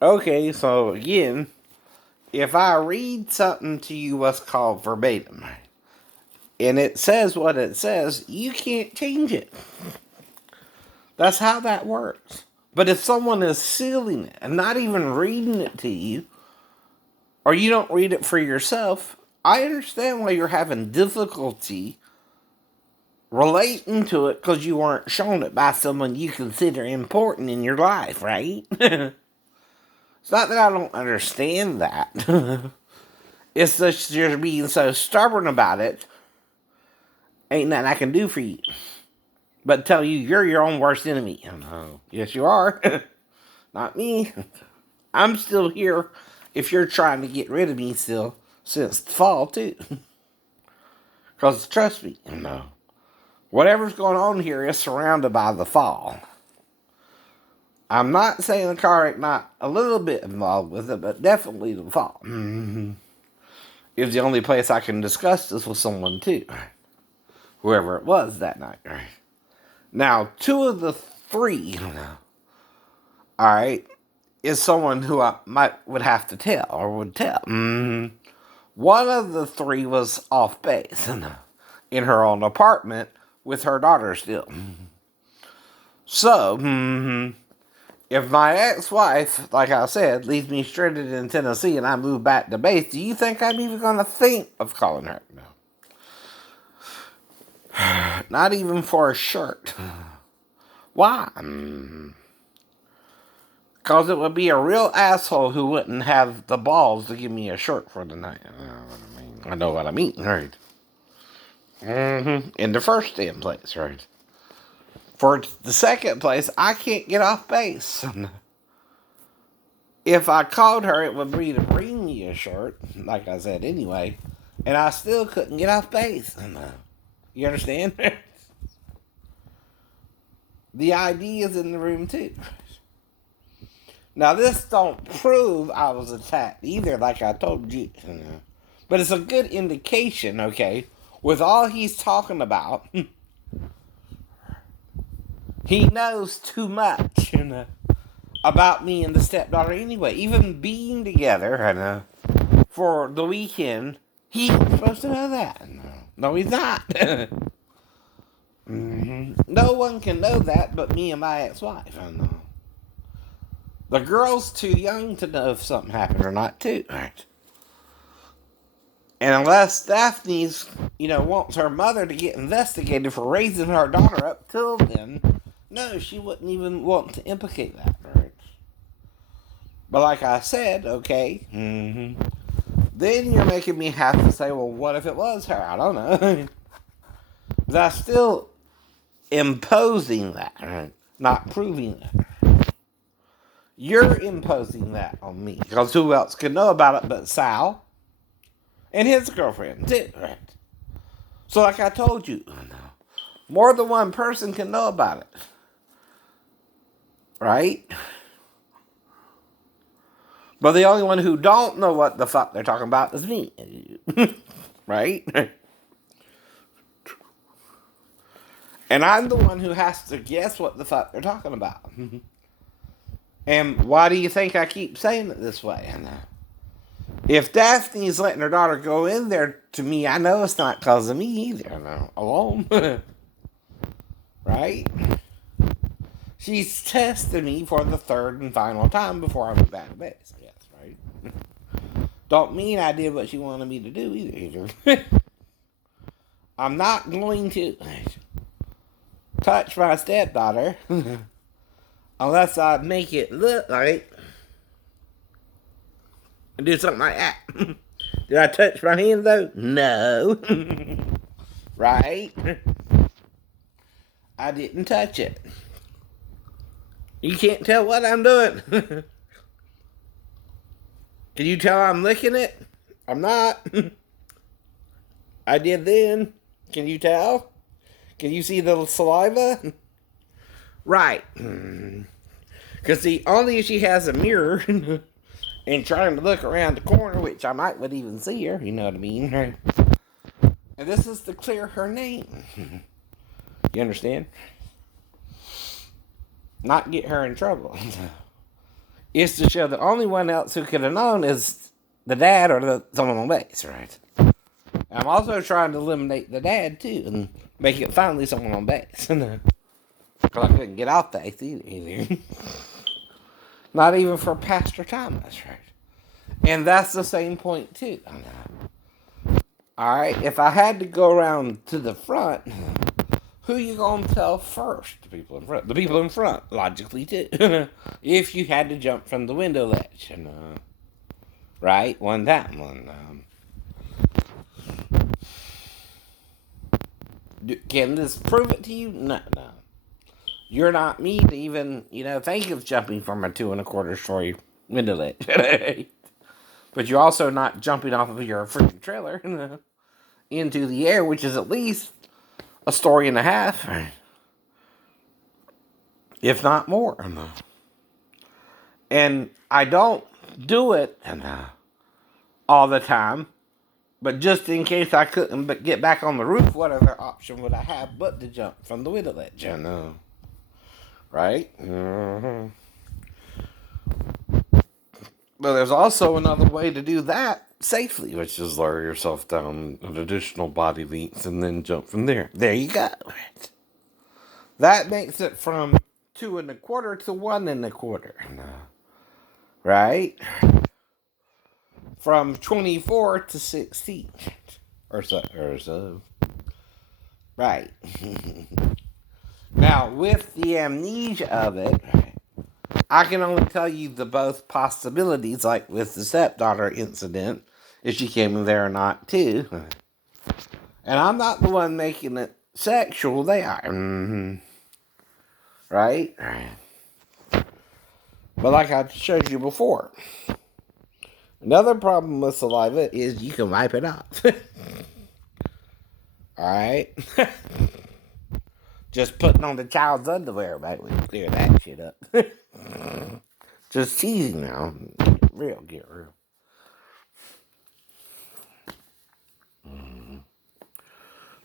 Okay, so again, if I read something to you what's called verbatim, and it says what it says, you can't change it. That's how that works. But if someone is sealing it and not even reading it to you, or you don't read it for yourself, I understand why you're having difficulty relating to it because you weren't shown it by someone you consider important in your life, right? It's not that I don't understand that. It's just you're being so stubborn about it. Ain't nothing I can do for you but tell you you're your own worst enemy. Oh, yes, you are. Not me. I'm still here if you're trying to get rid of me still since the fall, too. Because trust me, whatever's going on here is surrounded by the fall. I'm not saying the car ain't not a little bit involved with it, but definitely the fall. Is the only place I can discuss this with someone, too. Whoever it was that night. Now, two of the three, alright, is someone who I would have to tell or would tell. One of the three was off base in her own apartment with her daughter still. So, if my ex-wife, like I said, leaves me stranded in Tennessee and I move back to base, do you think I'm even going to think of calling her? No. Not even for a shirt. Why? Because it would be a real asshole who wouldn't have the balls to give me a shirt for the night. I know what I mean, right? In the first damn place, right? For the second place, I can't get off base. If I called her, it would be to bring me a shirt, like I said anyway, and I still couldn't get off base. You understand? The ID is in the room too. Now this don't prove I was attacked either, like I told you. But it's a good indication, okay, with all he's talking about. He knows too much, about me and the stepdaughter anyway. Even being together, for the weekend, he's supposed to know that. No, he's not. No one can know that but me and my ex-wife. The girl's too young to know if something happened or not, too. Right. And unless Daphne's, wants her mother to get investigated for raising her daughter up till then, no, she wouldn't even want to implicate that, right? But like I said, okay, then you're making me have to say, well, what if it was her? I don't know. That's still imposing that, right? Not proving that. You're imposing that on me. Because who else could know about it but Sal and his girlfriend, too, right? So like I told you, more than one person can know about it. Right? But the only one who don't know what the fuck they're talking about is me. Right? And I'm the one who has to guess what the fuck they're talking about. And why do you think I keep saying it this way? If Daphne's letting her daughter go in there, to me, I know it's not because of me either. Alone. Right? She's testing me for the third and final time before I move back to base, I guess, right? Don't mean I did what she wanted me to do either. I'm not going to touch my stepdaughter unless I make it look like I do something like that. Did I touch my hand though? No. Right? I didn't touch it. You can't tell what I'm doing. Can you tell I'm licking it? I'm not. I did then. Can you tell? Can you see the saliva? Right. Because see, only if she has a mirror and trying to look around the corner, which I might would even see her, you know what I mean? And this is to clear her name. You understand? Not get her in trouble. is to show the only one else who could have known is the dad or someone on base, right? I'm also trying to eliminate the dad, too, and make it finally someone on base. Because I couldn't get off base either. Not even for Pastor Thomas, right? And that's the same point, too. Alright, if I had to go around to the front, who you gonna tell first? The people in front. The people in front, logically, too. If you had to jump from the window ledge. Right? One time. Can this prove it to you? No. You're not me to even, think of jumping from a 2.25 story window ledge. But you're also not jumping off of your freaking trailer into the air, which is at least a story and a half, if not more. And I don't do it all the time. But just in case I couldn't get back on the roof, what other option would I have but to jump from the window ledge? Right? Mm-hmm. But there's also another way to do that safely, which is lower yourself down an additional body length and then jump from there. There you go. That makes it from 2.25 to 1.25. Right? From 24 to 16. Or so. Right. Now, with the amnesia of it, I can only tell you the both possibilities, like with the stepdaughter incident, if she came in there or not, too. And I'm not the one making it sexual, they are. Mm-hmm. Right? But like I showed you before, another problem with saliva is you can wipe it off. Alright? Just putting on the child's underwear might clear that shit up. Just teasing now. Get real.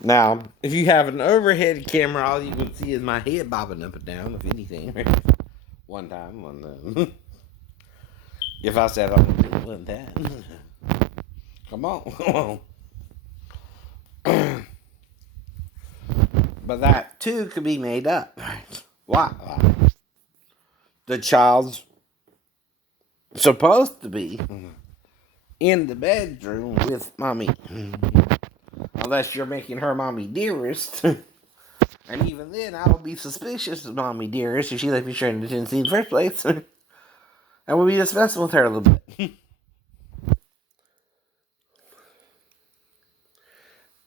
Now, if you have an overhead camera, all you can see is my head bobbing up and down, if anything. One time. If I said I would do it one time. Come on. But that, too, could be made up. Why? The child's supposed to be in the bedroom with mommy. Unless you're making her mommy dearest. And even then, I would be suspicious of mommy dearest if she let me straight into Tennessee in the first place. I would be just messing with her a little bit.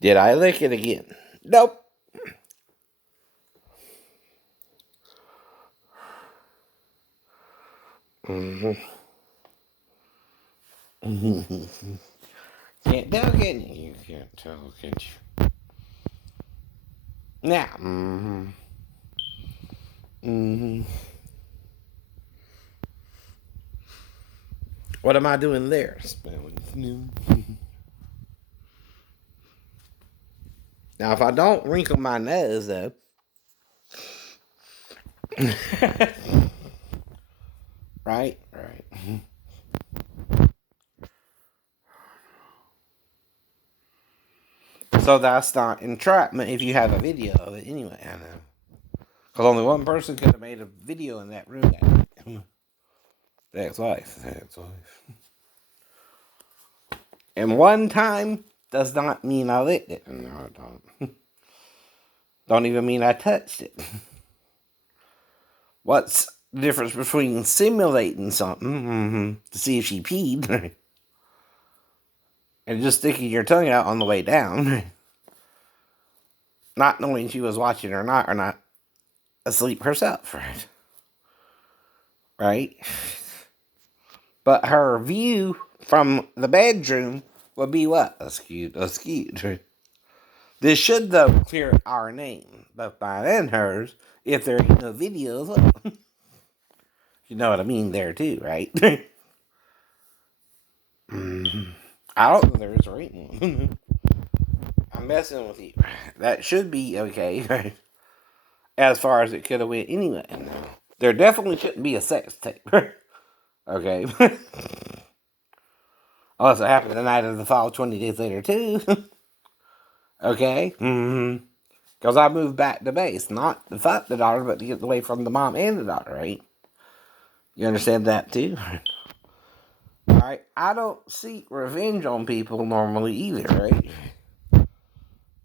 Did I lick it again? Nope. Mm-hmm. Can't tell, can you? You can't tell, can you? Now, what am I doing there? Spelling. Now, if I don't wrinkle my nose, though. Right. So that's not entrapment if you have a video of it anyway, I know. Because only one person could have made a video in that room that night. The ex-wife. And one time does not mean I licked it. No, I don't. Don't even mean I touched it. What's the difference between simulating something to see if she peed and just sticking your tongue out on the way down, not knowing she was watching or not asleep herself, right? But her view from the bedroom would be what? Askew. This should, though, clear our name, both mine and hers, if there ain't no videos up. You know what I mean there, too, right? I don't know if there is or ain't one. I'm messing with you. That should be okay, as far as it could have went anyway. There definitely shouldn't be a sex tape. Okay. Unless it happened the night of the fall 20 days later, too. Okay. Mm-hmm. Because I moved back to base, not to fuck the daughter, but to get away from the mom and the daughter, right? You understand that, too? Alright? I don't seek revenge on people normally either, right?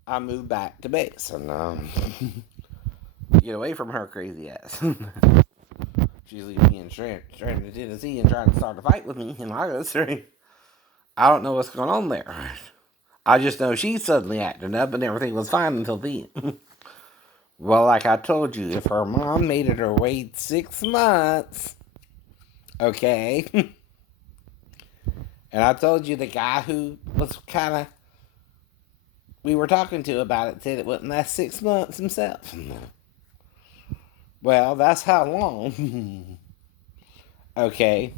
I moved back to base and, get away from her crazy ass. She's leaving me in stranded in Tennessee and trying to start a fight with me in August, right? I don't know what's going on there. I just know she's suddenly acting up and everything was fine until then. Well, like I told you, if her mom made it her wait 6 months, okay? And I told you the guy who was kind of, we were talking to about it said it wouldn't last 6 months himself. Well, that's how long. Okay.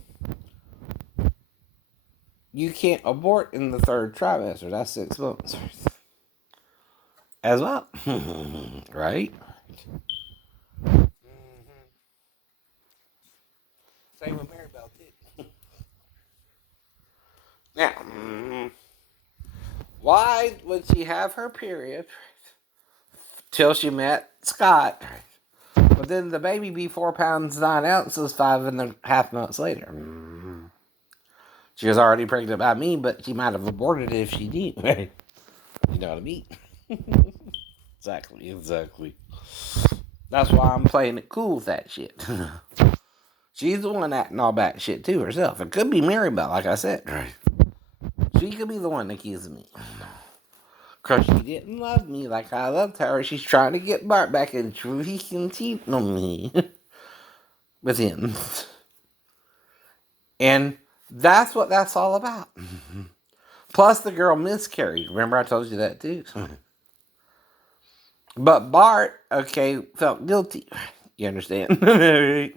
You can't abort in the 3rd trimester. That's 6 months. As well. Right? Same with Maribel, too. Now, why would she have her period till she met Scott? But then the baby be 4 pounds 9 ounces 5.5 months later. She was already pregnant by me, but she might have aborted it if she knew. Right? You know what I mean? Exactly. That's why I'm playing it cool with that shit. She's the one acting all back shit too herself. It could be Maribel, like I said. Right. She could be the one accusing me. Because she didn't love me like I loved her. She's trying to get Bart back and he can cheat on me with him. And that's what that's all about. Plus, the girl miscarried. Remember I told you that too? But Bart, okay, felt guilty. You understand?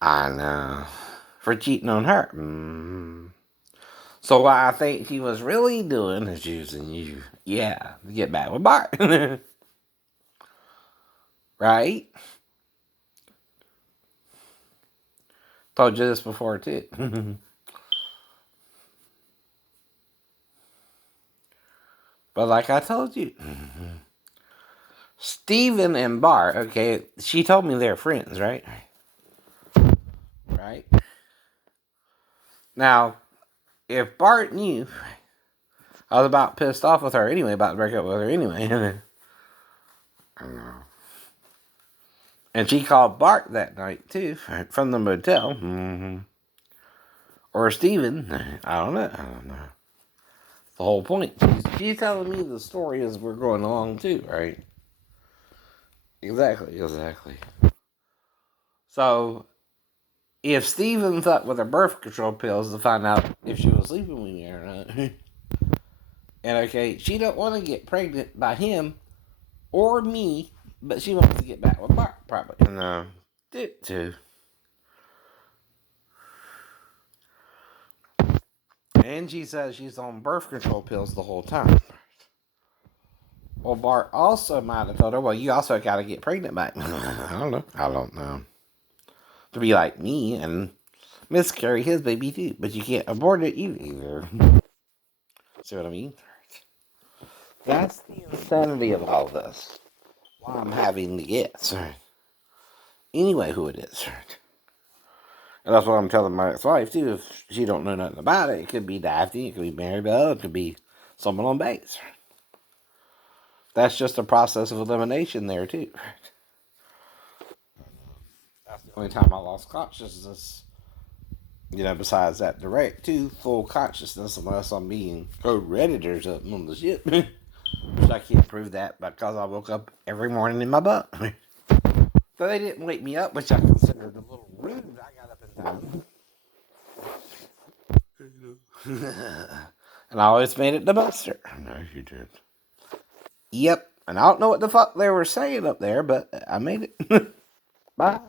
I know. For cheating on her. So what I think he was really doing is using you. Yeah, to get back with Bart. Right? Told you this before too. But like I told you, Steven and Bart, okay, she told me they're friends, right? Right? Now, if Bart knew, I was about pissed off with her anyway, about to break up with her anyway. I don't know. And she called Bart that night too, from the motel. Or Steven. I don't know. The whole point. She's telling me the story as we're going along too, right? Exactly. So, if Steven thought with her birth control pills to find out if she was sleeping with me or not, and okay, she don't want to get pregnant by him or me, but she wants to get back with Bart, probably. And, did too. And she says she's on birth control pills the whole time. Well, Bart also might have told her, well, you also got to get pregnant by him. I don't know. To be like me and miscarry his baby too. But you can't abort it either. See what I mean? That's the insanity of all this. Why I'm having to guess. Anyway, who it is. And that's what I'm telling my ex-wife too. If she don't know nothing about it, it could be Daphne, it could be Maribel, it could be someone on base. That's just a process of elimination there too. That's the only time I lost consciousness. Besides that direct to full consciousness, unless I'm being co-redded or something on the ship. Which I can't prove that because I woke up every morning in my butt. So they didn't wake me up, which I considered a little rude. I got up in time. And I always made it to Buster. No, you did. Yep. And I don't know what the fuck they were saying up there, but I made it. Bye.